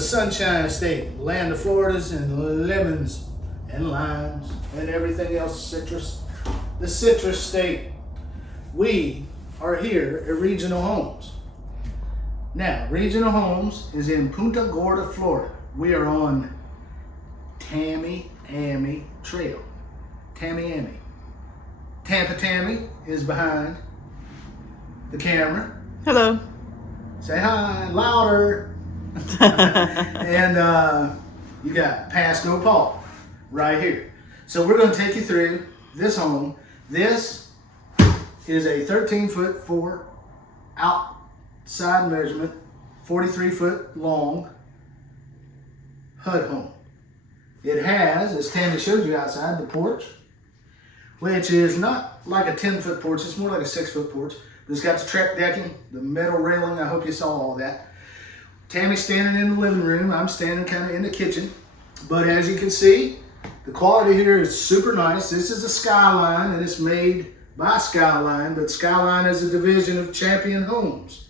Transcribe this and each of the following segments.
Sunshine State, land of Floridas and lemons and limes and everything else citrus. The citrus state. We are here at Regional Homes. Now, Regional Homes is in Punta Gorda, Florida. We are on Tamiami Trail. Tamiami. Tampa Tammy is behind the camera. Hello. Say hi, louder. And you got Pasco Paul right here. So we're going to take you through this home. This is a 13-foot 4 outside measurement, 43-foot long HUD home. It has, as Tammy showed you outside, the porch, which is not like a 10-foot porch. It's more like a 6-foot porch. But it's got the Trek decking, the metal railing. I hope you saw all that. Tammy's standing in the living room. I'm standing kind of in the kitchen. But as you can see, the quality here is super nice. This is a Skyline, and it's made by Skyline, but Skyline is a division of Champion Homes.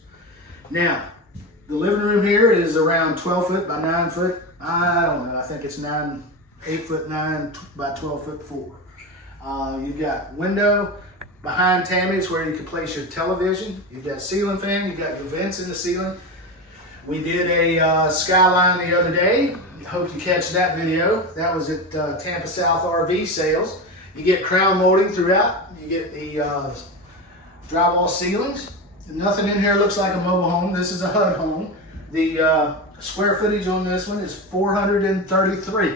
Now, the living room here is around 12 foot by 9 foot. I don't know. I think it's 8 foot 9 by 12 foot 4. You've got window behind Tammy's where you can place your television. You've got ceiling fan. You've got your vents in the ceiling. We did a Skyline the other day. Hope you catch that video. That was at Tampa South RV sales. You get crown molding throughout. You get the drywall ceilings. Nothing in here looks like a mobile home. This is a HUD home. The square footage on this one is 433.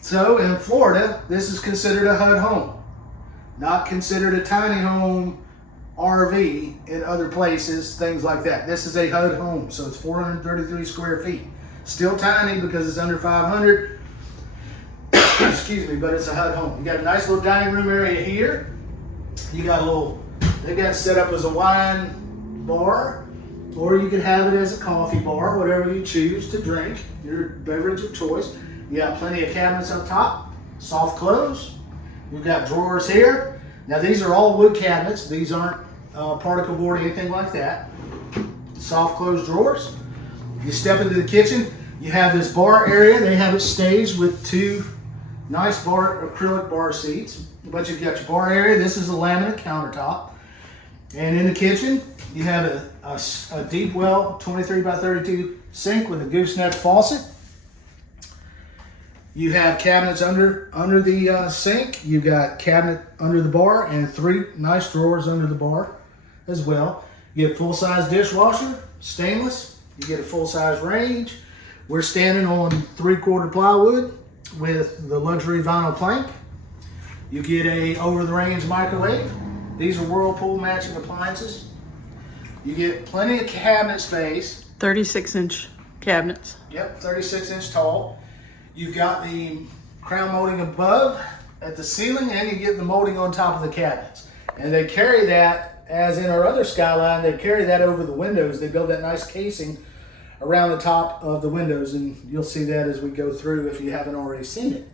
So in Florida, this is considered a HUD home. Not considered a tiny home RV in other places, things like that. This is a HUD home, so it's 433 square feet. Still tiny because it's under 500. Excuse me, but it's a HUD home. You got a nice little dining room area here. You got a little, they got it set up as a wine bar, or you could have it as a coffee bar, whatever you choose to drink, your beverage of choice. You got plenty of cabinets up top, soft close. You've got drawers here. Now these are all wood cabinets. These aren't particle board or anything like that. Soft closed drawers. You step into the kitchen. You have this bar area. They have it staged with 2 nice acrylic bar seats. But you've got your bar area. This is a laminate countertop. And in the kitchen, you have a deep well 23 by 32 sink with a gooseneck faucet. You have cabinets under the sink. You've got cabinet under the bar and 3 nice drawers under the bar as well. You get full-size dishwasher, stainless. You get a full-size range. We're standing on 3/4 plywood with the luxury vinyl plank. You get a over-the-range microwave. These are Whirlpool matching appliances. You get plenty of cabinet space. 36-inch cabinets. Yep, 36-inch tall. You've got the crown molding above at the ceiling, and you get the molding on top of the cabinets. And they carry that, as in our other Skyline, they carry that over the windows. They build that nice casing around the top of the windows, and you'll see that as we go through if you haven't already seen it.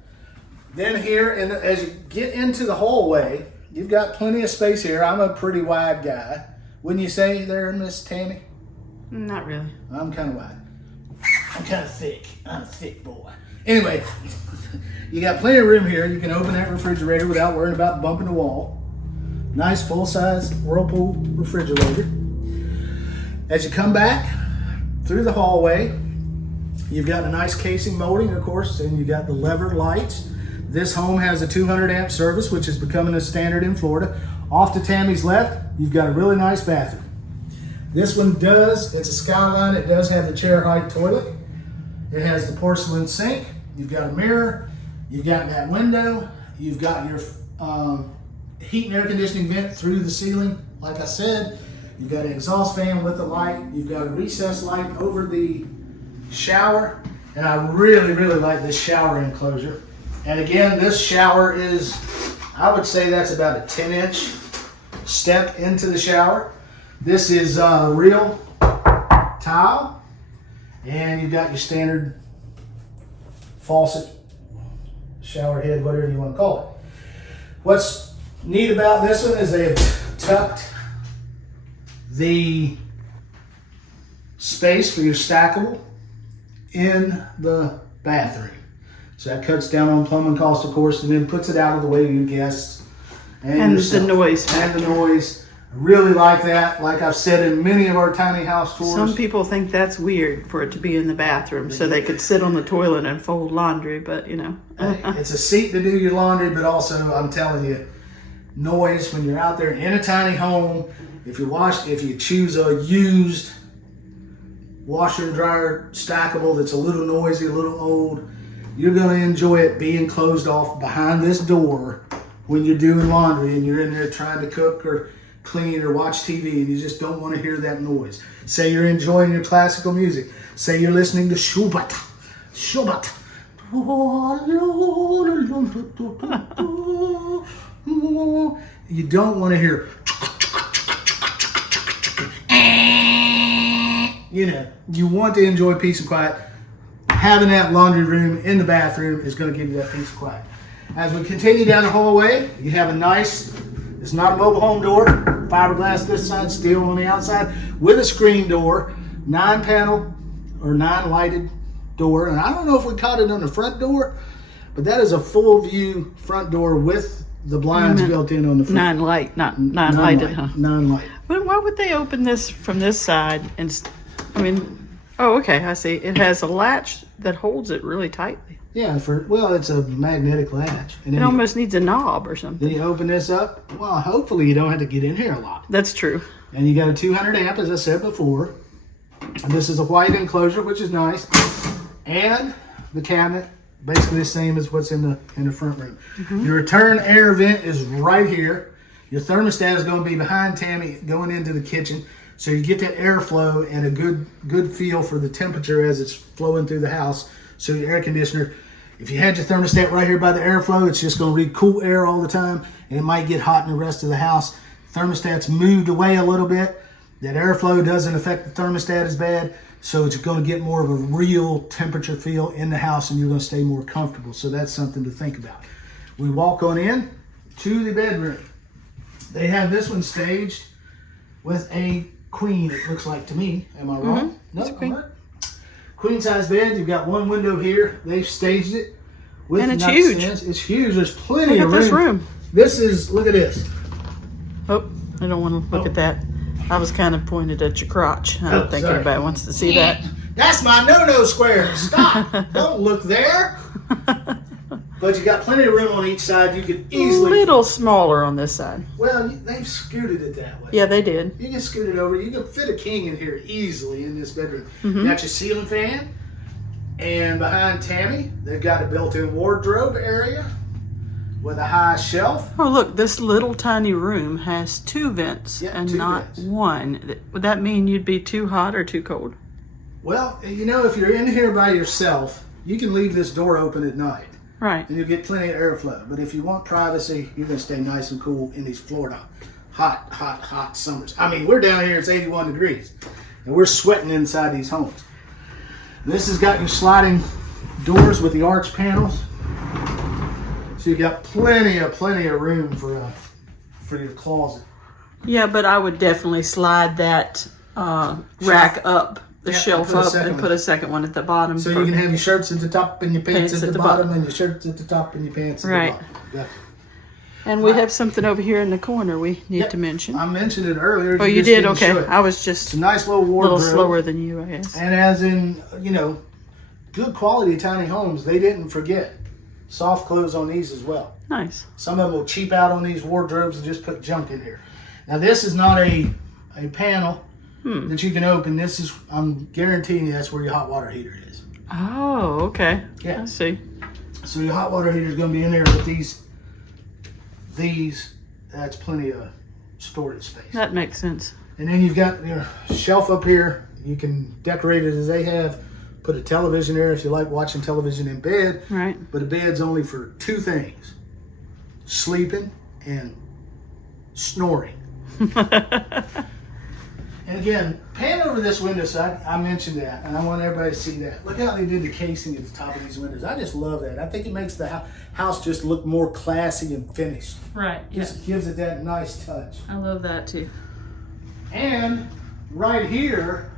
Then here, and as you get into the hallway, you've got plenty of space here. I'm a pretty wide guy. Wouldn't you say there, Miss Tammy? Not really. I'm kind of wide. I'm kind of thick. I'm a thick boy. Anyway, you got plenty of room here. You can open that refrigerator without worrying about bumping the wall. Nice full-size Whirlpool refrigerator. As you come back through the hallway, you've got a nice casing molding, of course, and you got the levered lights. This home has a 200 amp service, which is becoming a standard in Florida. Off to Tammy's left, you've got a really nice bathroom. This one it's a Skyline. It does have the chair height toilet. It has the porcelain sink. You've got a mirror. You've got that window. You've got your heat and air conditioning vent through the ceiling. Like I said, you've got an exhaust fan with the light. You've got a recessed light over the shower. And I really, really like this shower enclosure. And again, this shower is, I would say that's about a 10-inch step into the shower. This is real tile. And you've got your standard faucet, shower head, whatever you want to call it. What's neat about this one is they've tucked the space for your stackable in the bathroom. So that cuts down on plumbing costs, of course, and then puts it out of the way to your guests And yourself. the noise And factor. the noise. I really like that. Like I've said in many of our tiny house tours. Some people think that's weird for it to be in the bathroom so they could sit on the toilet and fold laundry, but you know. It's a seat to do your laundry, but also I'm telling you, noise when you're out there in a tiny home. If you choose a used washer and dryer stackable that's a little noisy, a little old, you're going to enjoy it being closed off behind this door when you're doing laundry and you're in there trying to cook or clean or watch TV and you just don't want to hear that noise. Say you're enjoying your classical music. Say you're listening to Schubert. You don't want to hear, you know, you want to enjoy peace and quiet. Having that laundry room in the bathroom is going to give you that peace and quiet. As we continue down the hallway, you have a nice, it's not a mobile home door, fiberglass this side, steel on the outside, with a screen door, 9-panel or 9-lighted door. And I don't know if we caught it on the front door, but that is a full view front door with the blinds built in on the front. Non-light, not non-lighted, huh? Non-light. But why would they open this from this side? Oh, okay, I see. It has a latch that holds it really tightly. Yeah, it's a magnetic latch. And It then almost needs a knob or something. then you open this up. Well, hopefully you don't have to get in here a lot. That's true. And you got a 200 amp, as I said before. And this is a white enclosure, which is nice. And the cabinet, basically the same as what's in the front room. Your return air vent is right here. Your thermostat is going to be behind Tammy going into the kitchen. So you get that airflow and a good feel for the temperature as it's flowing through the house. So your air conditioner, if you had your thermostat right here by the airflow, it's just going to read cool air all the time, and it might get hot in the rest of the house. Thermostat's moved away a little bit. That airflow doesn't affect the thermostat as bad, so it's going to get more of a real temperature feel in the house, and you're going to stay more comfortable. So that's something to think about. We walk on in to the bedroom. They have this one staged with a queen, it looks like to me. Am I wrong? No, it's a queen. I'm right. Queen size bed. You've got one window here. They've staged it with And it's nightstands. huge. It's huge. There's plenty Look of at room. this room. This is, look at this. Oh, I don't want to look at that. I was kind of pointed at your crotch. I don't think sorry. anybody wants to see that. That's my no-no square. Stop. Don't look there. But you got plenty of room on each side. You could A easily. little smaller on this side. Well, they've scooted it that way. Yeah, they did. You can scoot it over. You can fit a king in here easily in this bedroom. Mm-hmm. You got your ceiling fan. And behind Tammy, they've got a built-in wardrobe area with a high shelf. Oh, look, this little tiny room has 2 vents Yeah, and 2 not vents. 1. Would that mean you'd be too hot or too cold? Well, you know, if you're in here by yourself, you can leave this door open at night. Right. And you'll get plenty of airflow. But if you want privacy, you're going to stay nice and cool in these Florida hot summers. I mean, we're down here, it's 81 degrees. And we're sweating inside these homes. This has got your sliding doors with the arch panels. So you've got plenty of room for your closet. Yeah, but I would definitely slide that rack up, the Yeah, shelf put a up, second and one. put a second one at the bottom. So you can have your shirts at the top and your pants at the bottom, and your shirts at the top and your pants at Right. the bottom. Yeah. And we have something over here in the corner we need Yep. to mention. I mentioned it earlier. Oh, you just did? didn't Okay. show it. I was It's just a nice little a wardrobe. little slower than you, I guess. And as in, you know, good quality tiny homes, they didn't forget soft close on these as well. Nice. Some of them will cheap out on these wardrobes and just put junk in here. Now this is not a panel that you can open. This is, I'm guaranteeing you that's where your hot water heater is. Oh, okay. Yeah. I see. So your hot water heater is going to be in there with these, that's plenty of storage space. That makes sense. And then you've got your shelf up here. You can decorate it as they have. Put a television there if you like watching television in bed. Right. But a bed's only for 2 things. Sleeping and snoring. And again, pan over this window side. I mentioned that, and I want everybody to see that. Look how they did the casing at the top of these windows. I just love that. I think it makes the house just look more classy and finished. Right. Just gives it that nice touch. I love that too. And right here,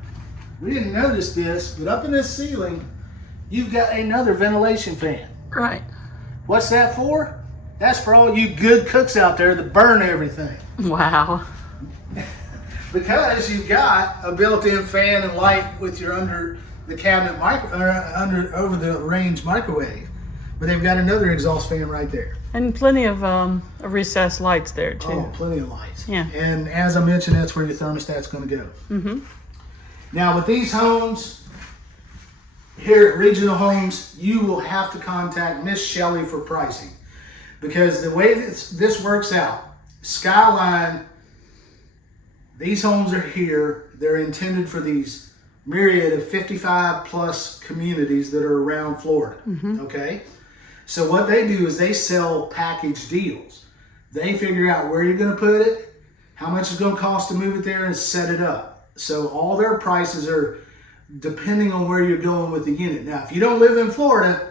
we didn't notice this, but up in this ceiling, you've got another ventilation fan. Right. What's that for? That's for all you good cooks out there that burn everything. Wow. Because you've got a built-in fan and light with your under the cabinet over the range microwave, but they've got another exhaust fan right there. And plenty of recessed lights there too. Oh, plenty of lights. Yeah. And as I mentioned, that's where your thermostat's going to go. Mm-hmm. Now with these homes here at Regional Homes, you will have to contact Miss Shelley for pricing, because the way this works out, Skyline, these homes are here. They're intended for these myriad of 55 plus communities that are around Florida. Mm-hmm. Okay. So what they do is they sell package deals. They figure out where you're going to put it, how much it's going to cost to move it there, and set it up. So all their prices are depending on where you're going with the unit. Now, if you don't live in Florida,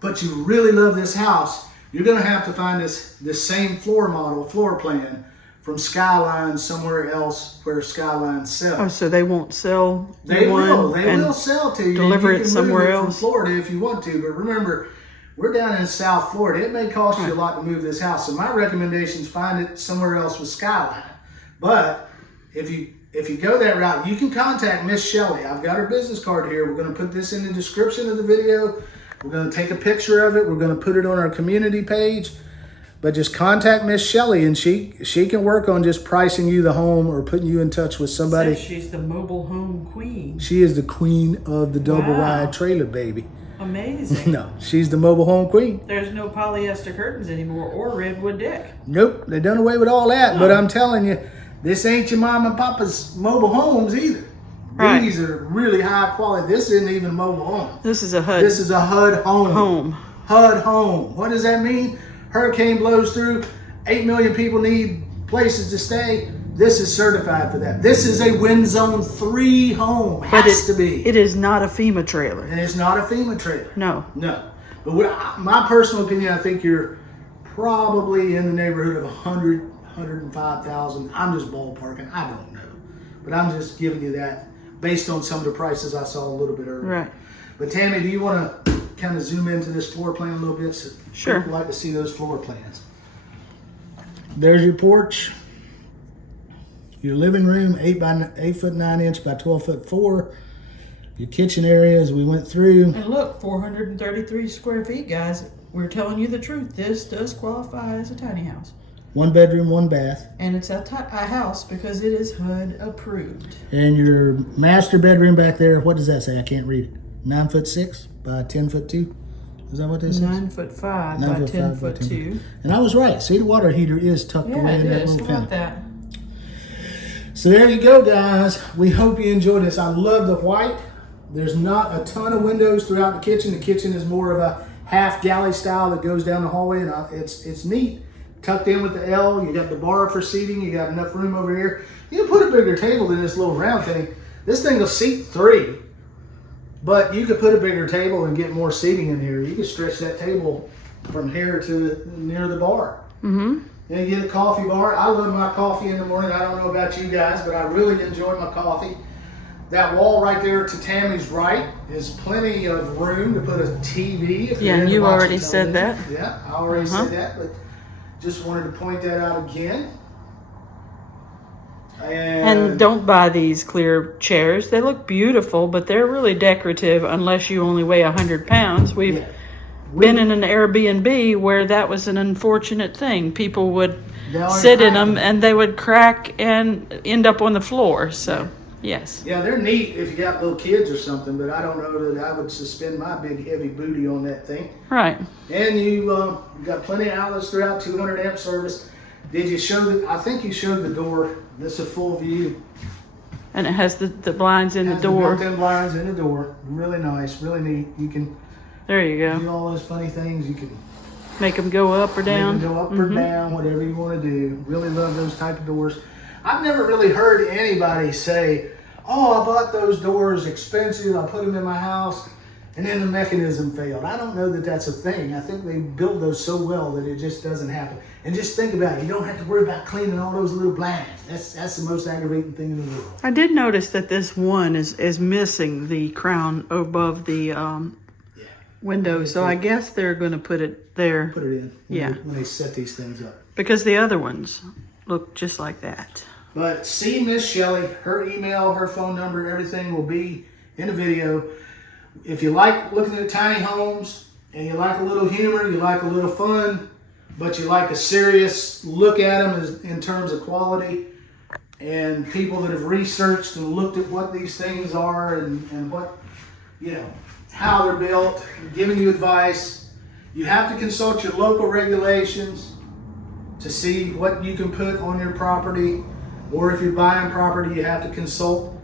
but you really love this house, you're going to have to find this same floor plan from Skyline somewhere else where Skyline sells. Oh, so they won't sell. They will sell to you. Deliver You it can somewhere move it from else. Florida if you want to, but remember, we're down in South Florida. It may cost you a lot to move this house. So my recommendation is find it somewhere else with Skyline. But if you go that route, you can contact Miss Shelley. I've got her business card here. We're going to put this in the description of the video. We're going to take a picture of it. We're going to put it on our community page. But just contact Miss Shelley, and she can work on just pricing you the home or putting you in touch with somebody. So she's the mobile home queen. She is the queen of the double Wow. wide trailer, baby. Amazing. No, she's the mobile home queen. There's no polyester curtains anymore or redwood deck. Nope, they done away with all that. But I'm telling you, this ain't your mom and papa's mobile homes either. Right. These are really high quality. This isn't even a mobile home. This is a HUD. This is a HUD home. HUD home. What does that mean? Hurricane blows through, 8 million people need places to stay. This is certified for that. This is a Wind Zone 3 home. Has to be. It is not a FEMA trailer. And it's not a FEMA trailer. No. No. But my personal opinion, I think you're probably in the neighborhood of 100, 105,000. I'm just ballparking. I don't know. But I'm just giving you that based on some of the prices I saw a little bit earlier. Right. But Tammy, do you want to kind of zoom into this floor plan a little bit? So Sure. people like to see those floor plans. There's your porch. Your living room, 8 foot 9 inch by 12 foot 4. Your kitchen area, as we went through. And look, 433 square feet, guys. We're telling you the truth. This does qualify as a tiny house. 1 bedroom, 1 bath. And it's a house because it is HUD approved. And your master bedroom back there, what does that say? I can't read it. 9 foot 6 by 10 foot 2. Is that what this is? 9 foot 5 by 10 foot 2. And I was right. See, the water heater is tucked away in that little How about panel. that? So there you go, guys. We hope you enjoyed this. I love the white. There's not a ton of windows throughout the kitchen. The kitchen is more of a half galley style that goes down the hallway, and it's neat. Tucked in with the L. You got the bar for seating. You got enough room over here. You can put a bigger table than this little round thing. This thing will seat 3, but you could put a bigger table and get more seating in here. You could stretch that table from here to near the bar. Mm-hmm. Then you get a coffee bar. I love my coffee in the morning. I don't know about you guys, but I really enjoy my coffee. That wall right there to Tammy's right is plenty of room to put a TV. If Yeah, you're and into you watching already said television. that. Yeah, I already said that, but just wanted to point that out again. And don't buy these clear chairs. They look beautiful, but they're really decorative unless you only weigh 100 pounds. We've been in an Airbnb where that was an unfortunate thing. People would sit in them and they would crack and end up on the floor. So, yes. Yeah, they're neat if you got little kids or something, but I don't know that I would suspend my big heavy booty on that thing. Right. And you got plenty of outlets throughout, 200 amp service. Did you show I think you showed the door. This is a full view. And it has the blinds in the Has door. The built-in blinds in the door. Really nice, really neat. You can There you do go. all those funny things. You can Make them go up or down. Make them go up or down, whatever you want to do. Really love those type of doors. I've never really heard anybody say, "Oh, I bought those doors expensive. I put them in my house, and then the mechanism failed." I don't know that that's a thing. I think they build those so well that it just doesn't happen. And just think about it. You don't have to worry about cleaning all those little blinds. That's the most aggravating thing in the world. I did notice that this one is missing the crown above the Yeah. window, so I guess they're going to put it there Put it in Yeah. when they set these things up. because the other ones look just like that. But see Miss Shelley, her email, her phone number, everything will be in the video. If you like looking at tiny homes and you like a little humor, you like a little fun, but you like a serious look at them in terms of quality, and people that have researched and looked at what these things are and what, you know, how they're built, giving you advice, you have to consult your local regulations to see what you can put on your property. Or if you're buying property, you have to consult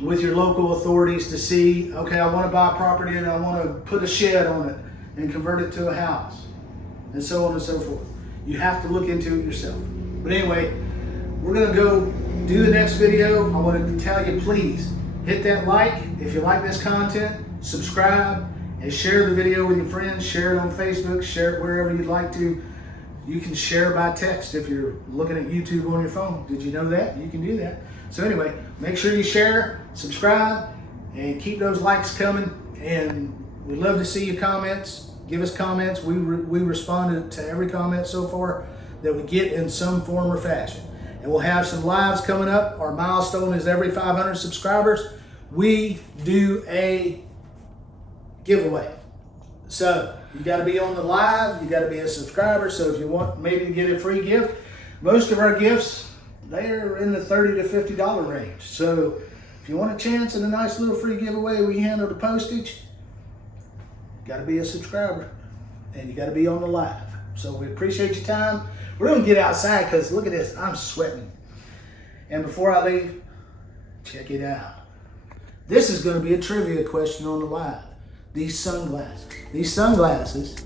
with your local authorities to see, okay, I want to buy property and I want to put a shed on it and convert it to a house, and so on and so forth. You have to look into it yourself. But anyway, we're going to go do the next video. I want to tell you, please hit that like if you like this content, subscribe, and share the video with your friends. Share it on Facebook, share it wherever you'd like to. You can share by text if you're looking at YouTube on your phone. Did you know that? You can do that. So anyway, make sure you share, subscribe, and keep those likes coming. And we'd love to see your comments. Give us comments. We responded to every comment so far that we get in some form or fashion. And we'll have some lives coming up. Our milestone is every 500 subscribers, we do a giveaway. So you got to be on the live, you got to be a subscriber. So if you want maybe to get a free gift, most of our gifts, they're in the $30 to $50 range. So if you want a chance at a nice little free giveaway, we handle the postage. You got to be a subscriber and you got to be on the live. So we appreciate your time. We're going to get outside because look at this, I'm sweating. And before I leave, check it out. This is going to be a trivia question on the live. These sunglasses,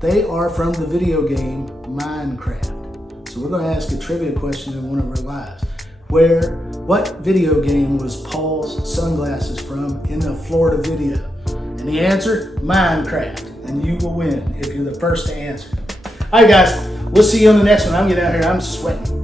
they are from the video game Minecraft. So we're going to ask a trivia question in one of our lives. What video game was Paul's sunglasses from in the Florida video? And the answer, Minecraft. And you will win if you're the first to answer. All right, guys, we'll see you on the next one. I'm getting out here, I'm sweating.